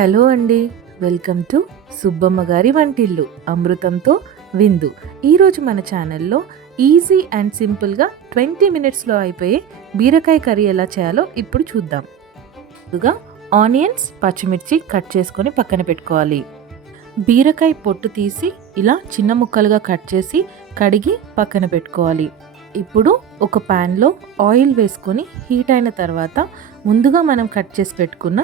Hello అండి, welcome to Subbamma గారి వంటిల్లు అమృతంతో విందు. ఈరోజు మన ఛానల్లో ఈజీ అండ్ సింపుల్గా 20 మినిట్స్లో అయిపోయే బీరకాయ కర్రీ ఎలా చేయాలో ఇప్పుడు చూద్దాం. ముందుగా ఆనియన్స్, పచ్చిమిర్చి కట్ చేసుకొని పక్కన పెట్టుకోవాలి. బీరకాయ పొట్టు తీసి ఇలా చిన్న ముక్కలుగా కట్ చేసి కడిగి పక్కన పెట్టుకోవాలి. ఇప్పుడు ఒక ప్యాన్లో ఆయిల్ వేసుకొని హీట్ అయిన తర్వాత ముందుగా మనం కట్ చేసి పెట్టుకున్న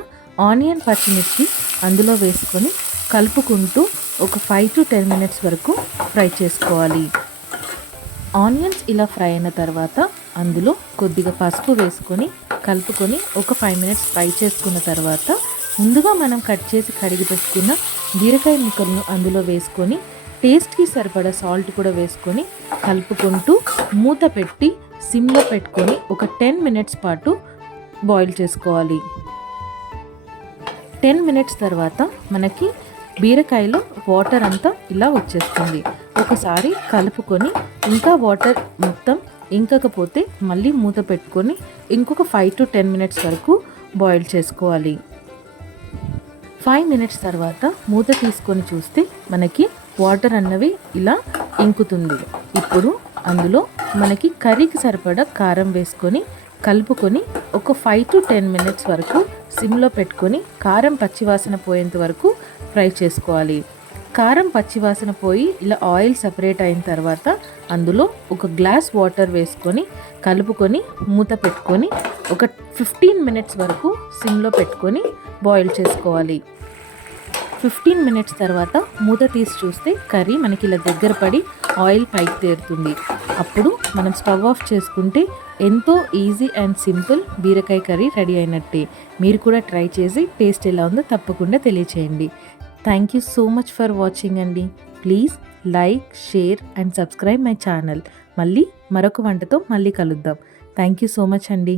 ఆనియన్, పచ్చిమిర్చి అందులో వేసుకొని కలుపుకుంటూ ఒక 5 to 10 మినిట్స్ వరకు ఫ్రై చేసుకోవాలి. ఆనియన్స్ ఇలా ఫ్రై అయిన తర్వాత అందులో కొద్దిగా పసుపు వేసుకొని కలుపుకొని ఒక 5 మినిట్స్ ఫ్రై చేసుకున్న తర్వాత ముందుగా మనం కట్ చేసి కడిగి పెట్టుకున్న బీరకాయ ముక్కలను అందులో వేసుకొని టేస్ట్కి సరిపడా సాల్ట్ కూడా వేసుకొని కలుపుకుంటూ మూత పెట్టి సిమ్లో పెట్టుకొని ఒక 10 మినిట్స్ పాటు బాయిల్ చేసుకోవాలి. 10 మినిట్స్ తర్వాత మనకి బీరకాయలో వాటర్ అంతా ఇలా వచ్చేస్తుంది. ఒకసారి కలుపుకొని ఇంకా వాటర్ మొత్తం ఇంకకపోతే మళ్ళీ మూత పెట్టుకొని ఇంకొక 5 to 10 మినిట్స్ వరకు బాయిల్ చేసుకోవాలి. 5 మినిట్స్ తర్వాత మూత తీసుకొని చూస్తే మనకి వాటర్ అన్నవి ఇలా ఇంకుతుంది. ఇప్పుడు అందులో మనకి కర్రీకి సరిపడా కారం వేసుకొని కలుపుకొని ఒక 5 to 10 మినిట్స్ వరకు సిమ్లో పెట్టుకొని కారం పచ్చివాసన పోయేంత వరకు ఫ్రై చేసుకోవాలి. కారం పచ్చివాసన పోయి ఇలా ఆయిల్ సపరేట్ అయిన తర్వాత అందులో ఒక గ్లాస్ వాటర్ వేసుకొని కలుపుకొని మూత పెట్టుకొని ఒక 15 మినిట్స్ వరకు సిమ్లో పెట్టుకొని బాయిల్ చేసుకోవాలి. 15 మినిట్స్ తర్వాత మూత తీసి చూస్తే కర్రీ మనకి ఇలా దగ్గర పడి ఆయిల్ పైకి తేరుతుంది. అప్పుడు మనం స్టవ్ ఆఫ్ చేసుకుంటే ఎంతో ఈజీ అండ్ సింపుల్ బీరకాయ కర్రీ రెడీ అయినట్టే. మీరు కూడా ట్రై చేసి టేస్ట్ ఎలా ఉందో తప్పకుండా తెలియచేయండి. Thank you so much for watching అండి. Please like, share and subscribe my channel. మళ్ళీ మరొక వంటతో మళ్ళీ కలుద్దాం. థ్యాంక్ యూ సో మచ్ అండి.